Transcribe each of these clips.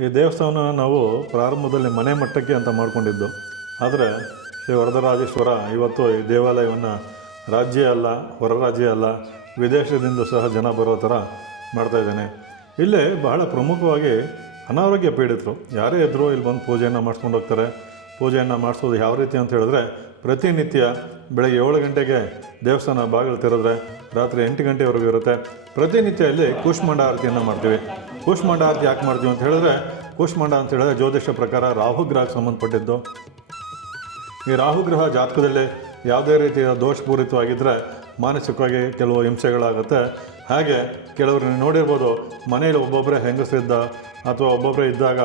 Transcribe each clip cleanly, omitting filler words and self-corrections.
ಈ ದೇವಸ್ಥಾನ ನಾವು ಪ್ರಾರಂಭದಲ್ಲಿ ಮನೆ ಮಟ್ಟಕ್ಕೆ ಅಂತ ಮಾಡಿಕೊಂಡಿದ್ದು. ಆದರೆ ಶ್ರೀ ವರದರಾಜೇಶ್ವರ ಇವತ್ತು ಈ ದೇವಾಲಯವನ್ನು ರಾಜ್ಯ ಅಲ್ಲ, ಹೊರ ರಾಜ್ಯ ಅಲ್ಲ, ವಿದೇಶದಿಂದ ಸಹ ಜನ ಬರೋ ಥರ ಮಾಡ್ತಾಯಿದ್ದಾನೆ. ಇಲ್ಲೇ ಬಹಳ ಪ್ರಮುಖವಾಗಿ ಅನಾರೋಗ್ಯ ಪೀಡಿತರು ಯಾರೇ ಇದ್ದರೂ ಇಲ್ಲಿ ಬಂದು ಪೂಜೆಯನ್ನು ಮಾಡಿಸ್ಕೊಂಡು ಹೋಗ್ತಾರೆ. ಪೂಜೆಯನ್ನು ಮಾಡಿಸೋದು ಯಾವ ರೀತಿ ಅಂತ ಹೇಳಿದ್ರೆ, ಪ್ರತಿನಿತ್ಯ ಬೆಳಗ್ಗೆ 7 ಗಂಟೆಗೆ ದೇವಸ್ಥಾನ ಬಾಗಿಲು ತೆರೆದ್ರೆ ರಾತ್ರಿ 8 ಗಂಟೆವರೆಗೂ ಇರುತ್ತೆ. ಪ್ರತಿನಿತ್ಯ ಇಲ್ಲಿ ಕೂಷ್ಮಾಂಡ ಆರತಿಯನ್ನು ಮಾಡ್ತೀವಿ. ಕೂಷ್ಮಾಂಡ ಆರತಿ ಯಾಕೆ ಮಾಡ್ತೀವಿ ಅಂತ ಹೇಳಿದ್ರೆ, ಕೂಷ್ಮಾಂಡ ಅಂತ ಹೇಳಿದ್ರೆ ಜ್ಯೋತಿಷ್ಯ ಪ್ರಕಾರ ರಾಹುಗ್ರಹಕ್ಕೆ ಸಂಬಂಧಪಟ್ಟಿದ್ದು. ಈ ರಾಹುಗ್ರಹ ಜಾತಕದಲ್ಲಿ ಯಾವುದೇ ರೀತಿಯ ದೋಷಪೂರಿತವಾಗಿದ್ದರೆ ಮಾನಸಿಕವಾಗಿ ಕೆಲವು ಹಿಂಸೆಗಳಾಗುತ್ತೆ. ಹಾಗೆ ಕೆಲವರು ನೋಡಿರ್ಬೋದು, ಮನೇಲಿ ಒಬ್ಬೊಬ್ಬರೇ ಹೆಂಗಸರಿದ್ದ ಅಥವಾ ಒಬ್ಬೊಬ್ಬರೇ ಇದ್ದಾಗ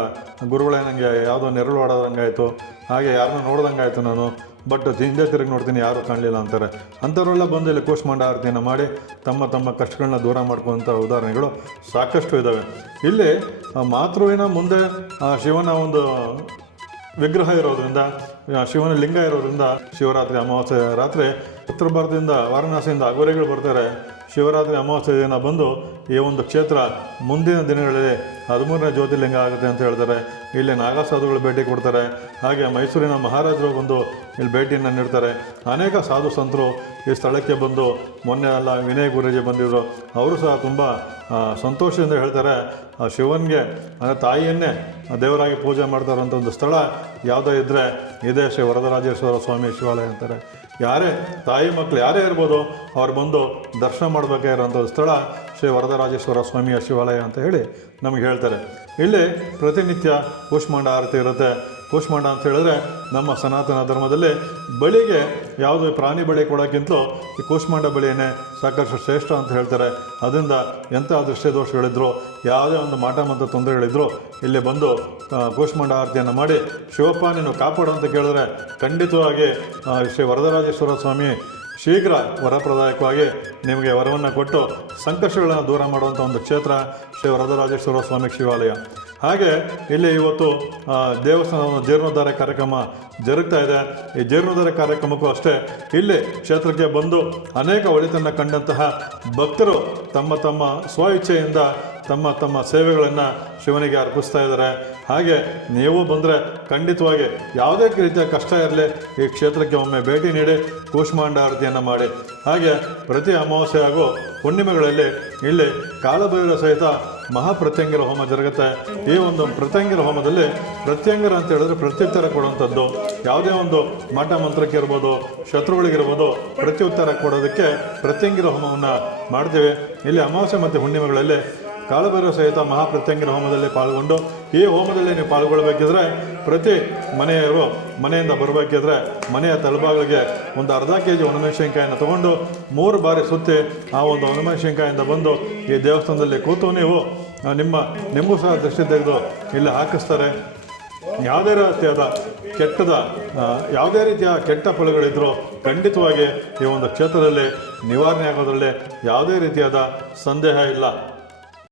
ಗುರುಗಳೇ ನನಗೆ ಯಾವುದೋ ನೆರಳು ಆಡೋದಂಗಾಯಿತು, ಹಾಗೆ ಯಾರನ್ನೂ ನೋಡ್ದಂಗಾಯಿತು ನಾನು, ಬಟ್ ಹಿಂದೆ ತಿರುಗಿ ನೋಡ್ತೀನಿ ಯಾರೂ ಕಾಣಲಿಲ್ಲ ಅಂತಾರೆ. ಅಂಥವರೆಲ್ಲ ಬಂದು ಇಲ್ಲಿ ಕೂಷ್ಮಾಂಡ ಆರತಿಯನ್ನು ಮಾಡಿ ತಮ್ಮ ತಮ್ಮ ಕಷ್ಟಗಳನ್ನ ದೂರ ಮಾಡ್ಕೊಳ್ಳೋಂಥ ಉದಾಹರಣೆಗಳು ಸಾಕಷ್ಟು ಇದ್ದಾವೆ. ಇಲ್ಲಿ ಮಾತೃವಿನ ಮುಂದೆ ಶಿವನ ಒಂದು ವಿಗ್ರಹ ಇರೋದ್ರಿಂದ, ಶಿವನ ಲಿಂಗ ಇರೋದ್ರಿಂದ ಶಿವರಾತ್ರಿ ಅಮಾವಾಸ್ಯೆ ರಾತ್ರಿ ಉತ್ತರ ಭಾರತದಿಂದ ವಾರಣಾಸಿಯಿಂದ ಅಘೋರಿಗಳು ಬರ್ತಾರೆ. ಶಿವರಾತ್ರಿ ಅಮಾವಾಸ್ಯೆ ದಿನ ಬಂದು ಈ ಒಂದು ಕ್ಷೇತ್ರ ಮುಂದಿನ ದಿನಗಳಲ್ಲಿ 13ನೇ ಜ್ಯೋತಿರ್ಲಿಂಗ ಆಗುತ್ತೆ ಅಂತ ಹೇಳ್ತಾರೆ. ಇಲ್ಲಿ ನಾಗಸಾಧುಗಳು ಭೇಟಿ ಕೊಡ್ತಾರೆ. ಹಾಗೆ ಮೈಸೂರಿನ ಮಹಾರಾಜರು ಬಂದು ಇಲ್ಲಿ ಭೇಟಿಯನ್ನು ನೀಡ್ತಾರೆ. ಅನೇಕ ಸಾಧು ಸಂತರು ಈ ಸ್ಥಳಕ್ಕೆ ಬಂದು, ಮೊನ್ನೆ ಎಲ್ಲ ವಿನಯ್ ಗುರೂಜಿ ಬಂದಿದ್ದರು, ಅವರು ಸಹ ತುಂಬ ಸಂತೋಷದಿಂದ ಹೇಳ್ತಾರೆ, ಶಿವನಿಗೆ ಅಂದರೆ ತಾಯಿಯನ್ನೇ ದೇವರಾಗಿ ಪೂಜೆ ಮಾಡ್ತಾರಂಥ ಒಂದು ಸ್ಥಳ ಯಾವುದೋ ಇದ್ದರೆ ಇದೇ ಶ್ರೀ ವರದರಾಜೇಶ್ವರ ಸ್ವಾಮಿ ಶಿವಾಲಯ ಅಂತಾರೆ. ಯಾರೇ ತಾಯಿ ಮಕ್ಕಳು ಯಾರೇ ಇರ್ಬೋದು, ಅವ್ರು ಬಂದು ದರ್ಶನ ಮಾಡಬೇಕಾಗಿರೋಂಥ ಸ್ಥಳ ಶ್ರೀ ವರದರಾಜೇಶ್ವರ ಸ್ವಾಮಿಯ ಶಿವಾಲಯ ಅಂತ ಹೇಳಿ ನಮಗೆ ಹೇಳ್ತಾರೆ. ಇಲ್ಲಿ ಪ್ರತಿನಿತ್ಯ ಕೂಷ್ಮಾಂಡ ಆರತಿ ಇರುತ್ತೆ. ಕೂಷ್ಮಾಂಡ ಅಂತ ಹೇಳಿದ್ರೆ ನಮ್ಮ ಸನಾತನ ಧರ್ಮದಲ್ಲಿ ಬಳಿಗೆ ಯಾವುದು ಪ್ರಾಣಿ ಬಳಿ ಕೊಡೋಕ್ಕಿಂತಲೂ ಈ ಕೂಷ್ಮಾಂಡ ಬಳಿಯೇ ಸಾಕಷ್ಟು ಶ್ರೇಷ್ಠ ಅಂತ ಹೇಳ್ತಾರೆ. ಅದರಿಂದ ಎಂಥ ದೃಷ್ಟಿದೋಷಗಳಿದ್ರು, ಯಾವುದೇ ಒಂದು ಮಾಟ ಮತ್ತು ತೊಂದರೆಗಳಿದ್ರು ಇಲ್ಲಿ ಬಂದು ಕೂಷ್ಮಾಂಡ ಆರತಿಯನ್ನು ಮಾಡಿ ಶಿವಪ್ಪ ನೀನು ಕಾಪಾಡು ಅಂತ ಕೇಳಿದ್ರೆ ಖಂಡಿತವಾಗಿ ಶ್ರೀ ವರದರಾಜೇಶ್ವರ ಸ್ವಾಮಿ ಶೀಘ್ರ ವರಪ್ರದಾಯಕವಾಗಿ ನಿಮಗೆ ವರವನ್ನು ಕೊಟ್ಟು ಸಂಕಷ್ಟಗಳನ್ನು ದೂರ ಮಾಡುವಂಥ ಒಂದು ಕ್ಷೇತ್ರ ಶ್ರೀ ವರದರಾಜೇಶ್ವರ ಸ್ವಾಮಿ ಶಿವಾಲಯ. ಹಾಗೆ ಇಲ್ಲಿ ಇವತ್ತು ದೇವಸ್ಥಾನದ ಜೀರ್ಣೋದ್ಧಾರ ಕಾರ್ಯಕ್ರಮ ಜರುಗ್ತಾ ಇದೆ. ಈ ಜೀರ್ಣೋದ್ಧಾರ ಕಾರ್ಯಕ್ರಮಕ್ಕೂ ಅಷ್ಟೇ ಇಲ್ಲಿ ಕ್ಷೇತ್ರಕ್ಕೆ ಬಂದು ಅನೇಕ ಒಳಿತನ್ನು ಕಂಡಂತಹ ಭಕ್ತರು ತಮ್ಮ ತಮ್ಮ ಸ್ವಇಚ್ಛೆಯಿಂದ ತಮ್ಮ ತಮ್ಮ ಸೇವೆಗಳನ್ನು ಶಿವನಿಗೆ ಅರ್ಪಿಸ್ತಾ ಇದ್ದಾರೆ. ಹಾಗೆ ನೀವು ಬಂದರೆ ಖಂಡಿತವಾಗಿ ಯಾವುದೇ ರೀತಿಯ ಕಷ್ಟ ಇರಲಿ ಈ ಕ್ಷೇತ್ರಕ್ಕೆ ಒಮ್ಮೆ ಭೇಟಿ ನೀಡಿ ಕೂಷ್ಮಾಂಡ ಆರತಿಯನ್ನು ಮಾಡಿ. ಹಾಗೆ ಪ್ರತಿ ಅಮಾವಾಸ್ಯೆ ಹಾಗೂ ಹುಣ್ಣಿಮೆಗಳಲ್ಲಿ ಇಲ್ಲಿ ಕಾಲಭೈರವ ಸಹಿತ ಮಹಾಪ್ರತ್ಯಂಗಿರ ಹೋಮ ಜರುಗುತ್ತೆ. ಈ ಒಂದು ಪ್ರತ್ಯಂಗಿರ ಹೋಮದಲ್ಲಿ ಪ್ರತ್ಯಂಗಿರ ಅಂತ ಹೇಳಿದ್ರೆ ಪ್ರತ್ಯುತ್ತರ ಕೊಡುವಂಥದ್ದು. ಯಾವುದೇ ಒಂದು ಮಾಟ ಮಂತ್ರಕ್ಕೆ ಇರ್ಬೋದು, ಶತ್ರುಗಳಿಗಿರ್ಬೋದು, ಪ್ರತ್ಯುತ್ತರ ಕೊಡೋದಕ್ಕೆ ಪ್ರತ್ಯಂಗಿರ ಹೋಮವನ್ನು ಮಾಡ್ತೀವಿ. ಇಲ್ಲಿ ಅಮಾವಾಸ್ಯೆ ಮತ್ತು ಹುಣ್ಣಿಮೆಗಳಲ್ಲಿ ಕಾಲಭೈರವ ಸಹಿತ ಮಹಾಪ್ರತ್ಯಂಗಿರ ಹೋಮದಲ್ಲಿ ಪಾಲ್ಗೊಂಡು, ಈ ಹೋಮದಲ್ಲಿ ನೀವು ಪಾಲ್ಗೊಳ್ಬೇಕಿದ್ರೆ ಪ್ರತಿ ಮನೆಯವರು ಮನೆಯಿಂದ ಬರಬೇಕಿದ್ರೆ ಮನೆಯ ತಳಭಾಗಿಲಿಗೆ ಒಂದು ಅರ್ಧ kg ಒಣಮೆಣಸಿನ್ಕಾಯನ್ನು ತೊಗೊಂಡು 3 ಬಾರಿ ಸುತ್ತಿ ಆ ಒಂದು ಒಣಮೆಣಸಿನ್ಕಾಯಿಂದ ಬಂದು ಈ ದೇವಸ್ಥಾನದಲ್ಲಿ ಕೂತು ನೀವು ನಿಮಗೂ ಸಹ ದೃಷ್ಟಿ ತೆಗೆದು ಇಲ್ಲಿ ಹಾಕಿಸ್ತಾರೆ. ಯಾವುದೇ ರೀತಿಯ ಕೆಟ್ಟ ಫಲಗಳಿದ್ದರೂ ಖಂಡಿತವಾಗಿ ಈ ಒಂದು ಕ್ಷೇತ್ರದಲ್ಲಿ ನಿವಾರಣೆ ಆಗೋದ್ರಲ್ಲಿ ಯಾವುದೇ ರೀತಿಯಾದ ಸಂದೇಹ ಇಲ್ಲ.